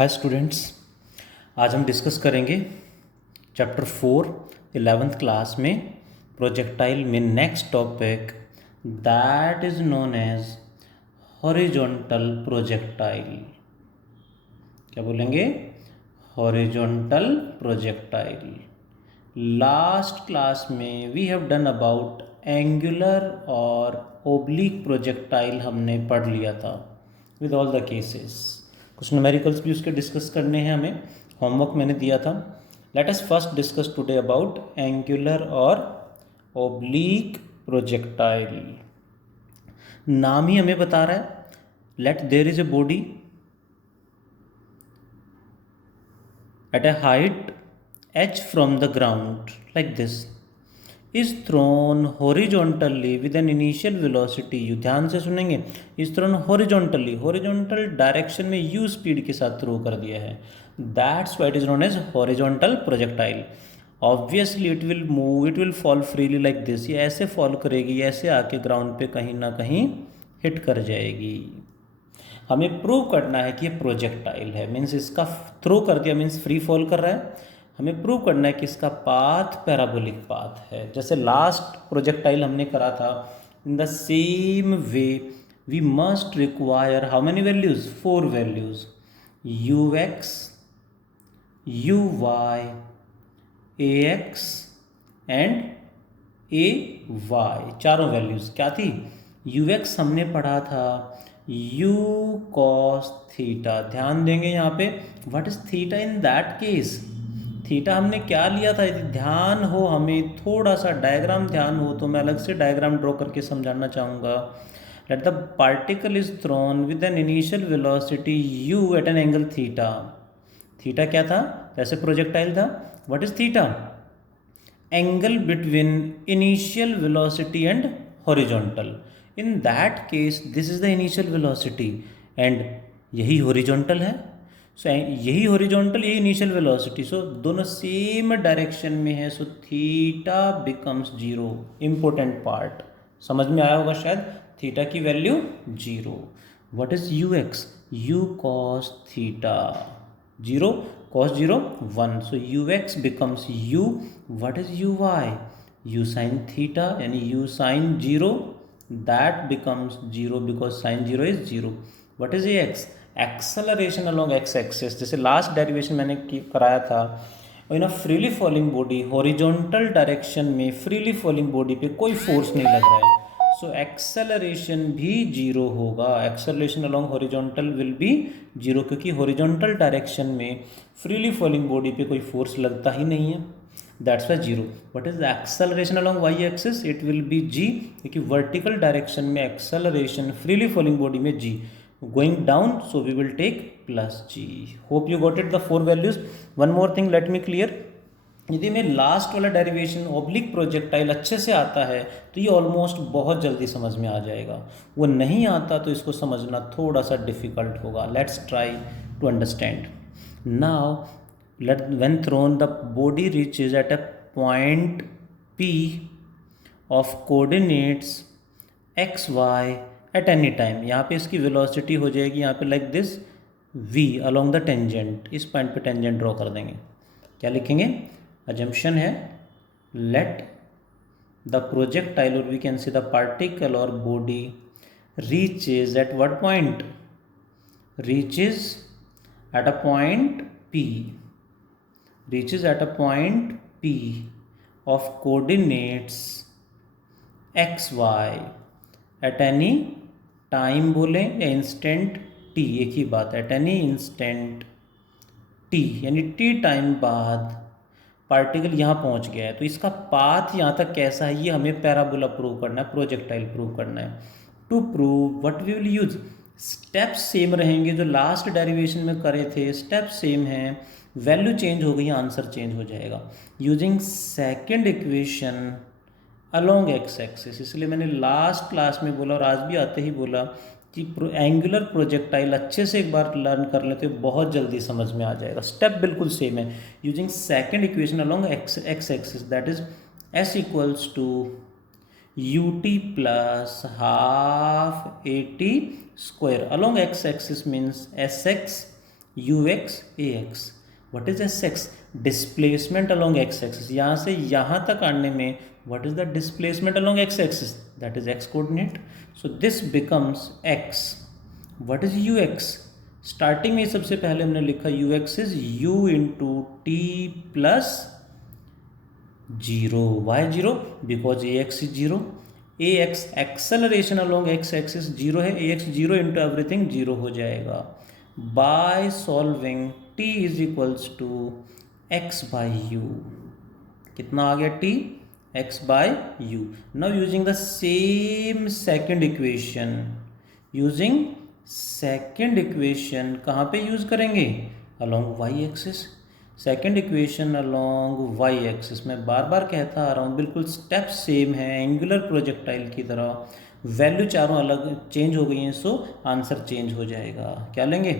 Hi students, आज हम discuss करेंगे चैप्टर 4 11th क्लास में प्रोजेक्टाइल में next topic that is known as horizontal projectile. क्या बोलेंगे? Horizontal projectile. लास्ट क्लास में we have done about angular और ओब्लिक प्रोजेक्टाइल हमने पढ़ लिया था विद ऑल द केसेस। कुछ न्यूमेरिकल्स भी उसके डिस्कस करने हैं, हमें होमवर्क मैंने दिया था। Let us first discuss today about angular और ओब्लिक प्रोजेक्टाइल। नाम ही हमें बता रहा है, let there is a body at a height h from the ground like this is thrown horizontally with an initial velocity u। ध्यान से सुनेंगे, is thrown horizontally, horizontal direction में u स्पीड के साथ थ्रो कर दिया है। That's why it is known as horizontal projectile। Obviously it will move, it will fall freely like this। ये ऐसे फॉल करेगी, ऐसे आके ग्राउंड पे कहीं ना कहीं हिट कर जाएगी। हमें प्रूव करना है कि ये प्रोजेक्टाइल है, मीन्स इसका थ्रो कर दिया मीन्स फ्री फॉल कर रहा है। हमें प्रूव करना है कि इसका पाथ पैराबोलिक पाथ है। जैसे लास्ट प्रोजेक्टाइल हमने करा था, in the same way we must require how many values? 4 values, u x, u y, a x and a y. चारों वैल्यूज क्या थी? यू एक्स हमने पढ़ा था u cos थीटा। ध्यान देंगे यहाँ पे, what is theta in that case? Theta हमने क्या लिया था? यदि ध्यान हो, हमें थोड़ा सा डायग्राम ध्यान हो तो मैं अलग से डायग्राम ड्रॉ करके समझाना चाहूँगा। Let the particle is thrown with an initial velocity u at an angle theta. Theta क्या था? जैसे प्रोजेक्टाइल था। What is theta? Angle between initial velocity and horizontal. In that case this is the initial velocity and यही horizontal है। So यही horizontal, यही initial velocity, सो दोनों same direction में है। So theta becomes zero. Important part समझ में आया होगा शायद। थीटा की value zero. What is u x? You cos theta zero, cos 0 1, so ux becomes u। what is uy? u sin theta यानी u sin 0, that becomes 0 because sin 0 is 0। what is ax? Acceleration along x axis, जैसे last derivation मैंने कराया था। In a freely falling body, horizontal direction में freely falling body पे कोई force नहीं लग रहा है, सो एक्सेलरेशन भी जीरो होगा। Acceleration along horizontal will be zero, क्योंकि हॉरिजॉन्टल डायरेक्शन में फ्रीली फॉलिंग बॉडी पे कोई फोर्स लगता ही नहीं है। That's why zero. What is acceleration along y axis? It will be जी, क्योंकि वर्टिकल डायरेक्शन में एक्सेलरेशन फ्रीली फॉलिंग बॉडी में g, going down so we will take plus g. Hope you got it the 4 values. One more thing let me clear, यदि मैं last वाला derivation oblique projectile अच्छे से आता है तो ये ऑलमोस्ट बहुत जल्दी समझ में आ जाएगा। वो नहीं आता तो इसको समझना थोड़ा सा डिफिकल्ट होगा। Let's try to understand. Now let when thrown the body reaches at a point P of coordinates x y at any time. यहाँ पे इसकी वेलोसिटी हो जाएगी यहाँ पे like this v along the tangent. इस पॉइंट पे टेंजेंट ड्रॉ कर देंगे। क्या लिखेंगे? अजम्पशन है लेट द प्रोजेक्टाइल और we can see the particle और body reaches at what point? Reaches at a point P, reaches at a point P of coordinates x y at any time बोलें या instant t, एक ही बात है। At any instant t यानी t time बाद particle यहाँ पहुँच गया है, तो इसका पाथ यहाँ तक कैसा है ये हमें पैराबोला प्रूव करना है, प्रोजेक्टाइल प्रूव करना है। To prove what we will use? Steps same रहेंगे जो लास्ट डेरिवेशन में करे थे, स्टेप्स सेम हैं। वैल्यू चेंज हो गई, आंसर चेंज हो जाएगा। Using second equation along x axis. इसलिए मैंने लास्ट क्लास में बोला और आज भी आते ही बोला कि एंगुलर प्रोजेक्टाइल अच्छे से एक बार लर्न कर लेते हो बहुत जल्दी समझ में आ जाएगा। स्टेप बिल्कुल सेम है। Using second equation along x axis, that is s equals to u t plus half a t square. Along x axis means s x u x a x. What is s x? Displacement along x axis. यहाँ से यहाँ तक आने में what is the displacement along x axis? That is x coordinate. So this becomes x. What is u x? Starting में सबसे पहले हमने लिखा u x is u into t plus zero. Why zero? Because a x is zero. A x acceleration along x axis zero है. A x zero into everything zero हो जाएगा. By solving t is equals to x by u. कितना आ गया t? X by u. Now using the same second equation, using second equation कहाँ पे use करेंगे? Along y axis. Second equation along y axis में बार बार कहता आ रहा हूँ, बिल्कुल स्टेप सेम है एंगुलर प्रोजेक्टाइल की तरह. वैल्यू चारों अलग चेंज हो गई हैं, सो आंसर चेंज हो जाएगा. क्या लेंगे?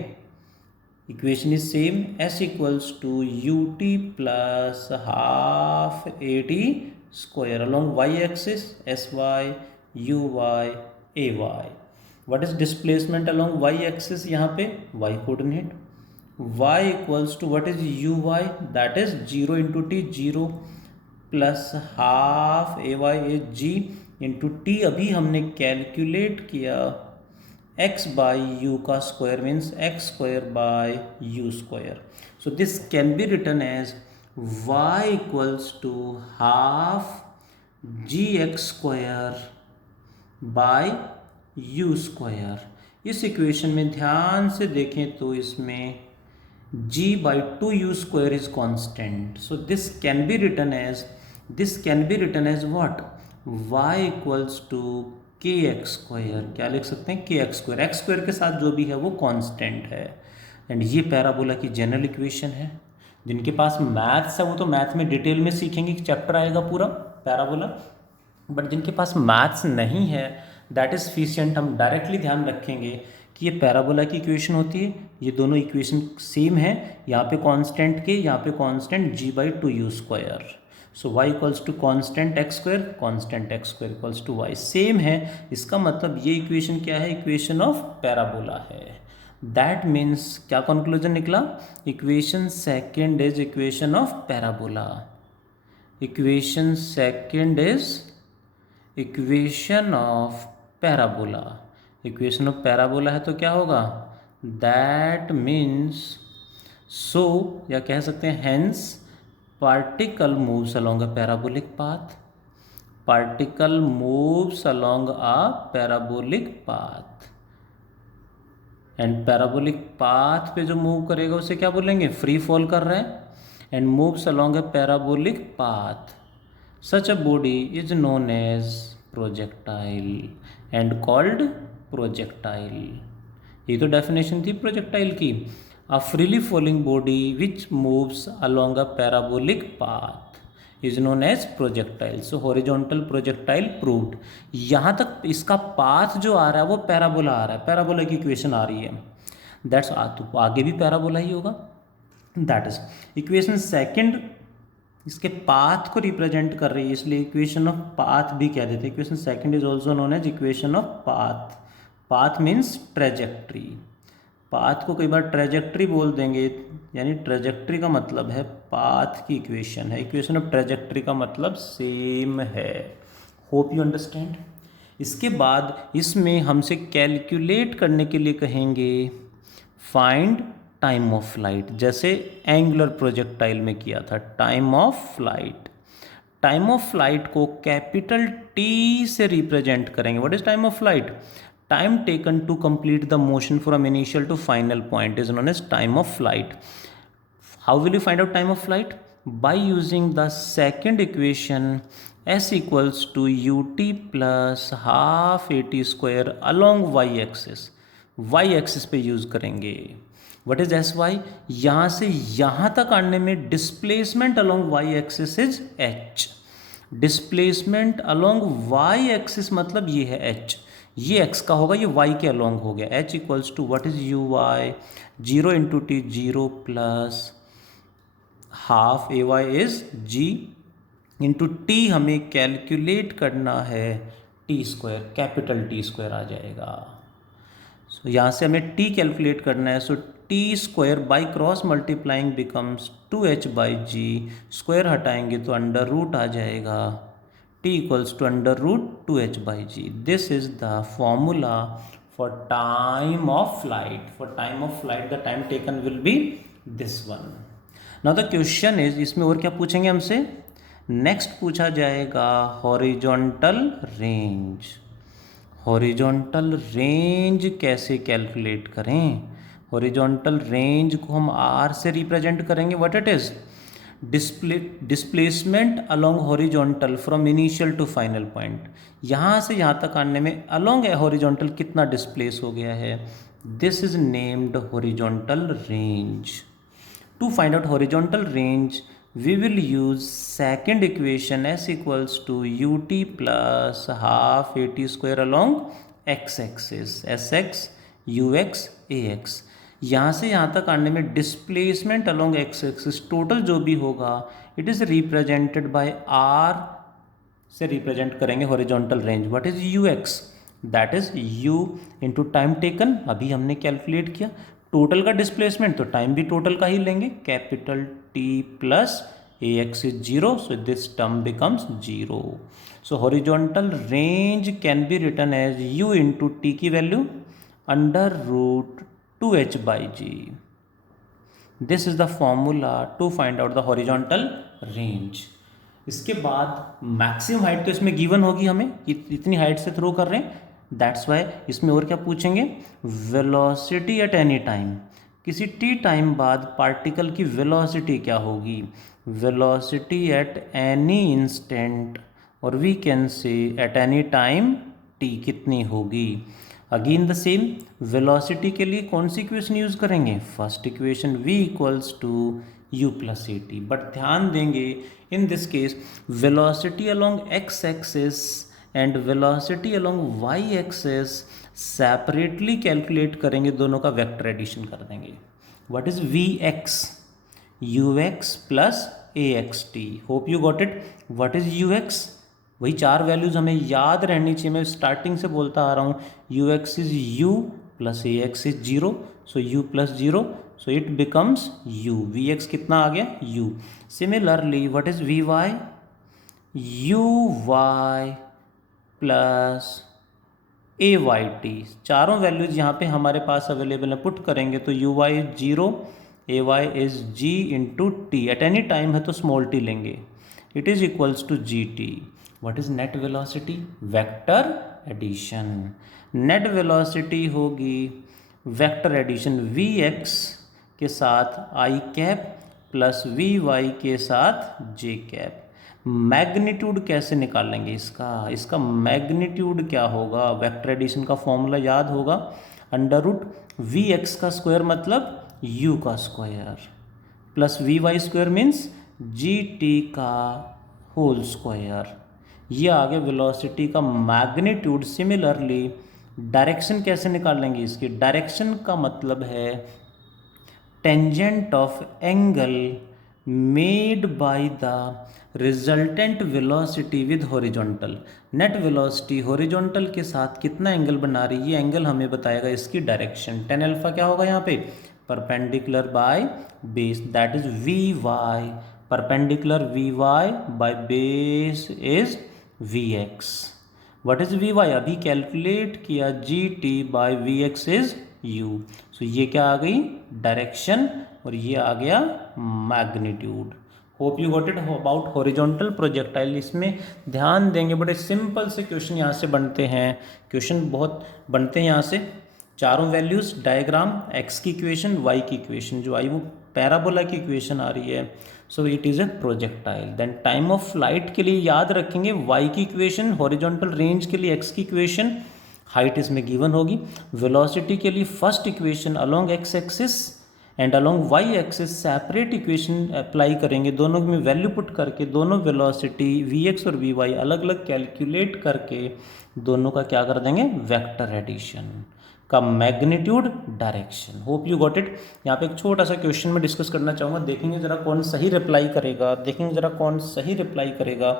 Equation is same. S equals to u t plus half a t square along y axis s y u y a y. What is displacement along y axis? यहाँ पे y coordinate. y equals to what is u y? That is zero into t zero plus half a y is g into t. अभी हमने calculate किया x by u का square means x square by u square. So this can be written as y equals to half g x square by u square. इस equation में ध्यान से देखें तो इसमें g by 2u square is constant. So this can be written as what? y equals to kx square. क्या लिख सकते हैं? kx square. x square के साथ जो भी है वो constant है. एंड ये पैराबोला की जनरल इक्वेशन है. जिनके पास मैथ्स है वो तो मैथ में डिटेल में सीखेंगे, चैप्टर आएगा पूरा पैराबोला. बट जिनके पास मैथ्स नहीं है दैट इज फिशियंट. हम डायरेक्टली ध्यान रखेंगे कि ये पैराबोला की इक्वेशन होती है. ये दोनों इक्वेशन सेम है. यहाँ पे कांस्टेंट के, यहाँ पे constant g by two u square. So y equals to constant x square, constant x square equals to y. Same है. इसका मतलब ये इक्वेशन क्या है? इक्वेशन ऑफ पैराबोला है. दैट मीन्स क्या कंक्लूजन निकला? Equation second is equation of parabola. Equation second is equation of parabola. Equation of parabola है तो क्या होगा? दैट मीन्स सो, या कह सकते हैं hence particle moves along a parabolic path. Particle moves along a parabolic path. And parabolic path पे जो मूव करेगा उसे क्या बोलेंगे? फ्री फॉल कर रहा है. And moves along a parabolic path. Such a body is known as projectile and called projectile. ये तो डेफिनेशन थी प्रोजेक्टाइल की. A freely falling body which moves along a parabolic path is known as projectile. So horizontal projectile proved. यहाँ तक इसका path जो आ रहा है वो पैराबोला आ रहा है, पैराबोला की इक्वेशन आ रही है. दैट्स तो आगे भी पैराबोला ही होगा. दैट इज इक्वेशन सेकेंड इसके पाथ को रिप्रेजेंट कर रही है, इसलिए इक्वेशन ऑफ पाथ भी कह देते हैं. Equation second is also known as equation of path. Path means trajectory. Path को कई बार ट्रेजेक्ट्री बोल देंगे, यानी ट्रेजेक्ट्री का मतलब है पाथ की इक्वेशन है. इक्वेशन ऑफ ट्रेजेक्ट्री का मतलब सेम है. Hope you understand. इसके बाद इसमें हमसे कैलकुलेट करने के लिए कहेंगे फाइंड टाइम ऑफ फ्लाइट, जैसे एंगुलर प्रोजेक्टाइल में किया था. Time of flight. Time of flight को कैपिटल टी से रिप्रेजेंट करेंगे. What is time of flight? Time taken to complete the motion from initial to final point is known as time of flight. How will you find out time of flight? By using the second equation s equals to u t plus half a t square along y axis. Y axis पे use करेंगे. What is s y? यहाँ से यहाँ तक आने में displacement along y axis is h. Displacement along y axis मतलब ये है एच. ये एक्स का होगा, ये वाई के अलोंग हो गया. H equals to what is u y? Zero into t zero plus half a y is g into t. हमें कैलकुलेट करना है t square, capital T square आ जाएगा. सो यहाँ से हमें टी कैलकुलेट करना है, so t square by cross multiplying becomes 2h by g, square हटाएंगे तो अंडर रूट आ जाएगा, t equals to under root 2h by g. This is the formula for time of flight. For time of flight the time taken will be this one. Now the question is, इसमें और क्या पूछेंगे हमसे, next पूछा जाएगा horizontal range. Horizontal range कैसे calculate करें. Horizontal range को हम आर से रिप्रेजेंट करेंगे. What it is, displacement along horizontal from initial to final point. यहाँ से यहाँ तक आने में अलोंग हॉरिजॉन्टल कितना डिस्प्लेस हो गया है, this is named horizontal range. To find out horizontal range we will use second equation s equals to ut plus half at square along x axis, sx ux ax. यहाँ से यहाँ तक आने में displacement along x axis total जो भी होगा it is represented by r से रिप्रेजेंट करेंगे horizontal range. What is ux, that is u into time taken. अभी हमने कैलकुलेट किया टोटल का डिस्प्लेसमेंट, तो टाइम भी टोटल का ही लेंगे. Capital T plus ax is zero, so this term becomes zero. So horizontal range can be written as u into t की value under root 2h by g. This is the formula to find out the horizontal range. इसके बाद maximum height तो इसमें given होगी हमें, इतनी height से throw कर रहे हैं, दैट्स वाई इसमें और क्या पूछेंगे, वेलोसिटी एट एनी टाइम. किसी टी टाइम बाद पार्टिकल की वेलोसिटी क्या होगी, वेलोसिटी एट एनी इंस्टेंट, और we can say at any time T कितनी होगी. अगेन द सेम, वेलोसिटी के लिए कौन सी इक्वेशन यूज़ करेंगे, first equation v equals to u plus a T. But ध्यान देंगे in this case velocity along x axis and velocity along y axis separately calculate करेंगे, दोनों का वेक्टर एडिशन कर देंगे. What is vx, ux plus axt. Hope you got it. What is ux, वही चार values हमें याद रहनी चाहिए. मैं स्टार्टिंग से बोलता आ रहा हूँ, ux is u plus ax is zero, so u plus zero, so it becomes u. vx कितना आ गया, u. Similarly what is vy, uy plus a y t. चारों वैल्यूज यहाँ पे हमारे पास अवेलेबल है, पुट करेंगे तो u y is zero, a y is g into t. At any time है तो स्मॉल टी लेंगे. It is equals to g t. What is net velocity, vector addition. Net velocity होगी vector addition v x के साथ i cap plus v y के साथ जे cap. Magnitude कैसे निकालेंगे इसका मैग्नीट्यूड क्या होगा, वेक्टर एडिशन का फॉर्मूला याद होगा, अंडर रूट वी एक्स का स्क्वायर मतलब यू का square plus v y square means g t का होल स्क्वायर. ये आ गया वेलोसिटी का मैग्नीट्यूड. सिमिलरली डायरेक्शन कैसे निकालेंगे इसकी, डायरेक्शन का मतलब है tangent of angle made by the resultant velocity with horizontal. Net velocity horizontal के साथ कितना एंगल बना रही है, ये एंगल हमें बताएगा इसकी डायरेक्शन. टेन अल्फा क्या होगा यहाँ पे, perpendicular by base, that is v y. Perpendicular v y by base is v x. What is v y, अभी कैलकुलेट किया, g t by v x is u. So ये क्या आ गई, डायरेक्शन, और ये आ गया magnitude. Hope you got it about horizontal projectile. इसमें ध्यान देंगे, बड़े सिंपल से क्वेश्चन यहाँ से बनते हैं. क्वेश्चन बहुत बनते हैं यहाँ से. चारों वैल्यूज डायग्राम, एक्स की इक्वेशन, वाई की इक्वेशन, जो आई वो पैराबोला की इक्वेशन आ रही है. So it is a projectile. Then time of flight के लिए याद रखेंगे वाई की इक्वेशन, हॉरिजॉन्टल रेंज के लिए एक्स की इक्वेशन, हाइट इसमें गिवन होगी. वेलोसिटी के लिए first equation along x axis and along y axis separate equation apply करेंगे, दोनों में वैल्यू पुट करके दोनों वेलोसिटी वी एक्स और वी वाई अलग अलग कैलकुलेट करके दोनों का क्या कर देंगे, वेक्टर एडिशन का magnitude direction. Hope you got it. यहाँ पे एक छोटा सा क्वेश्चन में डिस्कस करना चाहूँगा, देखेंगे जरा कौन सही रिप्लाई करेगा.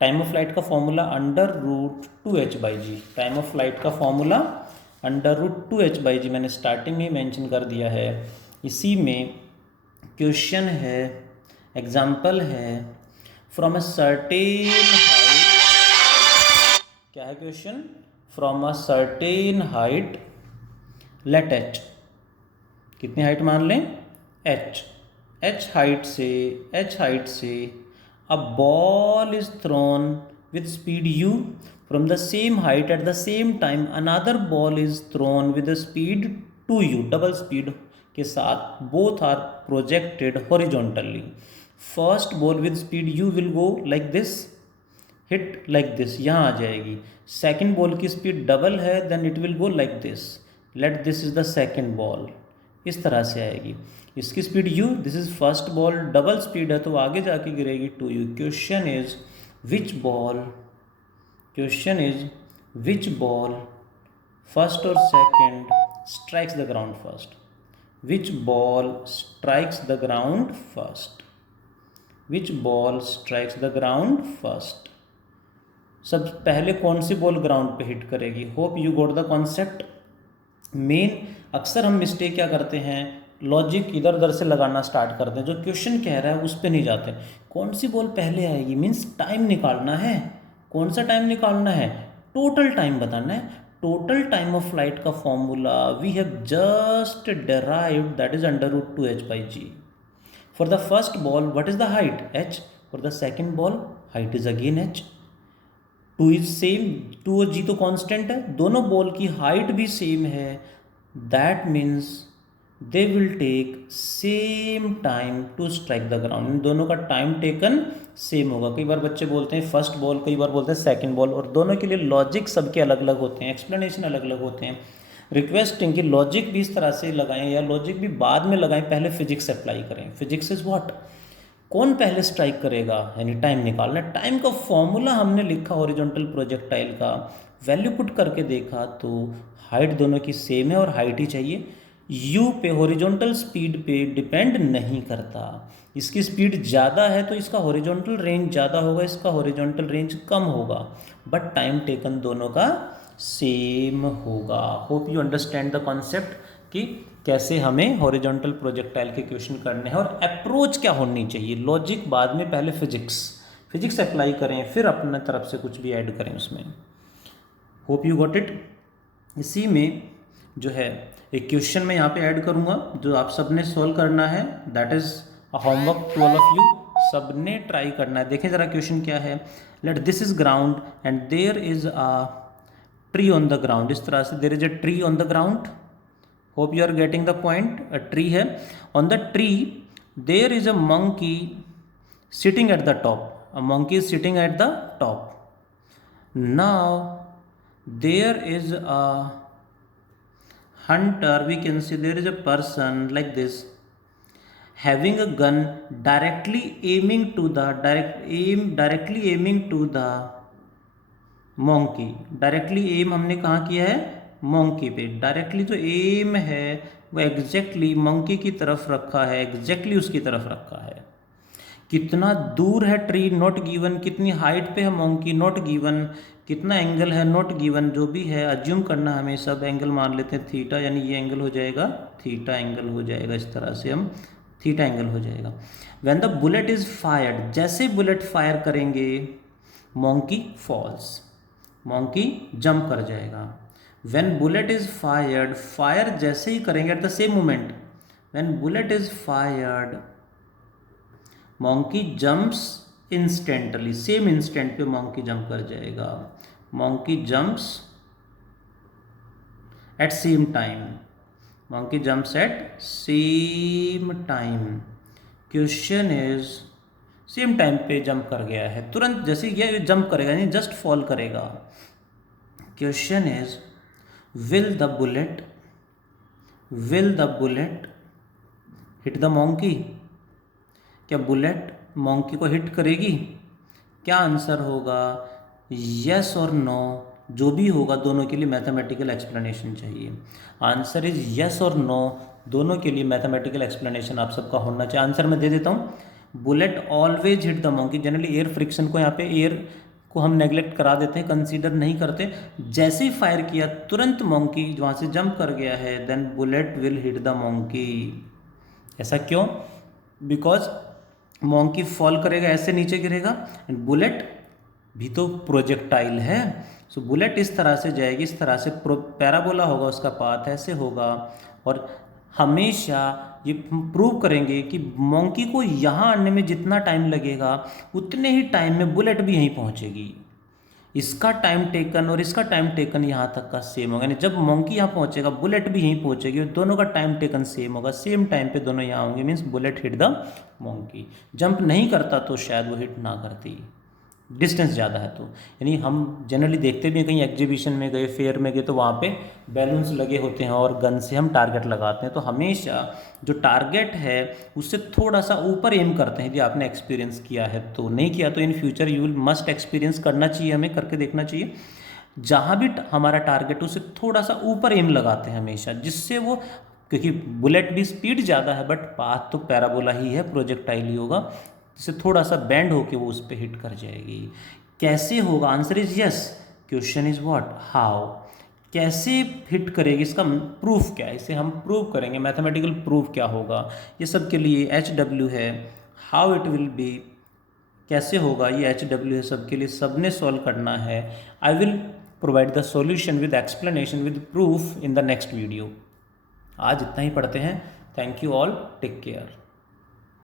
टाइम ऑफ फ्लाइट का formula under root 2h by g. Time of flight का फॉर्मूला √2h/g मैंने स्टार्टिंग में मेंशन कर दिया है। इसी में क्वेश्चन है, एग्जाम्पल है, फ्रॉम अ सर्टेन हाइट, क्या है question? From a certain height let h, कितनी हाइट मान लें? h, h हाइट से a ball is thrown with speed u from the same height at the same time another ball is thrown with speed 2u, double speed के साथ, both are projected horizontally. First ball with speed u will go like this, hit like this, यहाँ आ जाएगी। Second ball की speed double है, then it will go like this, let this is the second ball, इस तरह से आएगी। इसकी speed u, this is first ball, double speed है तो आगे जाके गिरेगी 2u। Question is which ball first और second strikes the ground first, which ball strikes the ground first, which ball strikes the ground first, सब पहले कौन सी बॉल ग्राउंड पे हिट करेगी। Hope you got the concept. मेन अक्सर हम मिस्टेक क्या करते हैं, लॉजिक इधर उधर से लगाना स्टार्ट करते हैं, जो क्वेश्चन कह रहा है उस पर नहीं जाते। कौन सी बॉल पहले आएगी मीन्स टाइम निकालना है। कौन सा टाइम निकालना है? टोटल टाइम बताना है। टोटल टाइम ऑफ फ्लाइट का formula we have just derived, that is √2h/g। For the first ball what is the height? h। For the second ball height is again h। 2 is same, 2 और g तो constant है, दोनों ball की height भी same है, that means they will take same time to strike the ground. इन दोनों का टाइम टेकन सेम होगा। कई बार बच्चे बोलते हैं फर्स्ट बॉल, कई बार बोलते हैं सेकंड बॉल, और दोनों के लिए लॉजिक सबके अलग अलग होते हैं, एक्सप्लेनेशन अलग अलग होते हैं। रिक्वेस्टिंग कि लॉजिक भी इस तरह से लगाएं या लॉजिक भी बाद में लगाएं, पहले फिजिक्स अप्लाई करें। Physics is what? कौन पहले स्ट्राइक करेगा, यानी टाइम निकालना। टाइम का फॉर्मूला हमने लिखा हॉरिजॉन्टल प्रोजेक्टाइल का, वैल्यू पुट करके देखा तो हाइट दोनों की सेम है और हाइट ही चाहिए। यू पे हॉरिजॉन्टल स्पीड पे डिपेंड नहीं करता। इसकी स्पीड ज़्यादा है तो इसका हॉरिजॉन्टल रेंज ज़्यादा होगा, इसका हॉरिजॉन्टल रेंज कम होगा, बट टाइम टेकन दोनों का सेम होगा। Hope you understand the concept कि कैसे हमें हॉरिजॉन्टल प्रोजेक्टाइल के क्वेश्चन करने हैं और अप्रोच क्या होनी चाहिए। लॉजिक बाद में, पहले फिजिक्स अप्लाई करें, फिर अपने तरफ से कुछ भी ऐड करें उसमें। Hope you got it. इसी में जो है एक क्वेश्चन मैं यहाँ पे ऐड करूँगा जो आप सब ने सॉल्व करना है, that is a homework to all of you. सब ने ट्राई करना है। देखें ज़रा क्वेश्चन क्या है। Let this is ground and there is a tree on the ground. इस तरह से there is a tree on the ground. Hope you are getting the point. A tree है, on the tree there is a monkey sitting at the top. A monkey is sitting at the top. Now there is a hunter, we can see there is a person like this having a gun directly aiming to the monkey। Directly aim हमने कहाँ किया है? Monkey पे। Directly जो M है वो exactly monkey की तरफ रखा है, एग्जैक्टली उसकी तरफ रखा है। कितना दूर है ट्री नॉट गिवन, कितनी हाइट पे है मोंकी नॉट गिवन, कितना एंगल है नॉट गिवन, जो भी है अज्यूम करना हमें, सब एंगल मान लेते हैं थीटा, यानी ये एंगल हो जाएगा थीटा एंगल हो जाएगा, इस तरह से हम थीटा एंगल हो जाएगा। When the bullet is fired, जैसे बुलेट फायर करेंगे मोंकी फॉल्स, मोंकी जंप कर जाएगा। When bullet is fired, fire जैसे ही करेंगे at the same moment, when bullet is fired monkey jumps instantly, same instant पे मोंकी जंप कर जाएगा। Monkey jumps at same time, monkey jumps at same time. Question is same time पे jump कर गया है, तुरंत जैसे गया ये जंप करेगा, यानी जस्ट फॉल करेगा। Question is will the bullet hit the monkey. क्या बुलेट मोंकी को हिट करेगी? क्या आंसर होगा? यस और नो, जो भी होगा दोनों के लिए मैथमेटिकल एक्सप्लेनेशन चाहिए। आंसर इज यस और नो, दोनों के लिए मैथमेटिकल एक्सप्लेनेशन आप सबका होना चाहिए। आंसर मैं दे देता हूँ। Bullet always hit the monkey, generally air friction को यहाँ पे एयर को हम नेग्लेक्ट करा देते हैं, कंसीडर नहीं करते। जैसे ही फायर किया तुरंत मोंकी वहाँ से जंप कर गया है, then bullet will hit the monkey. ऐसा क्यों? बिकॉज मोंकी फॉल करेगा, ऐसे नीचे गिरेगा, एंड बुलेट भी तो प्रोजेक्टाइल है। सो बुलेट इस तरह से जाएगी, इस तरह से पैराबोला होगा उसका पाथ, ऐसे होगा। और हमेशा ये प्रूव करेंगे कि मोंकी को यहाँ आने में जितना टाइम लगेगा उतने ही टाइम में बुलेट भी यहीं पहुँचेगी। इसका टाइम टेकन और इसका टाइम टेकन यहाँ तक का सेम होगा, यानी जब मोंकी यहाँ पहुँचेगा बुलेट भी यहीं पहुँचेगी, और दोनों का टाइम टेकन सेम होगा, सेम टाइम पे दोनों यहाँ होंगे, means bullet hit the monkey. Jump नहीं करता तो शायद वो हिट ना करती, डिस्टेंस ज़्यादा है तो। यानी हम जनरली देखते भी हैं, कहीं एग्जीबिशन में गए, फेयर में गए, तो वहाँ पे बैलून्स लगे होते हैं और गन से हम टारगेट लगाते हैं। तो हमेशा जो टारगेट है उससे थोड़ा सा ऊपर एम करते हैं। यदि आपने एक्सपीरियंस किया है तो, नहीं किया तो in future you will must experience करना चाहिए, हमें करके देखना चाहिए। जहाँ भी हमारा टारगेट उससे थोड़ा सा ऊपर एम लगाते हैं हमेशा, जिससे वो, क्योंकि बुलेट भी स्पीड ज़्यादा है बट पाथ तो पैराबोला ही है, प्रोजेक्टाइल ही होगा, जिससे थोड़ा सा बैंड होके वो उस पर हिट कर जाएगी। कैसे होगा? Answer is yes. Question is what? How. कैसे हिट करेगी, इसका प्रूफ क्या है, इसे हम प्रूव करेंगे। मैथमेटिकल प्रूफ क्या होगा, ये सब के लिए HW है। हाउ इट विल बी, कैसे होगा, ये HW है सबके लिए, सबने सॉल्व करना है। I will provide the solution with explanation with proof in the next video. आज इतना ही पढ़ते हैं। Thank you all, take care.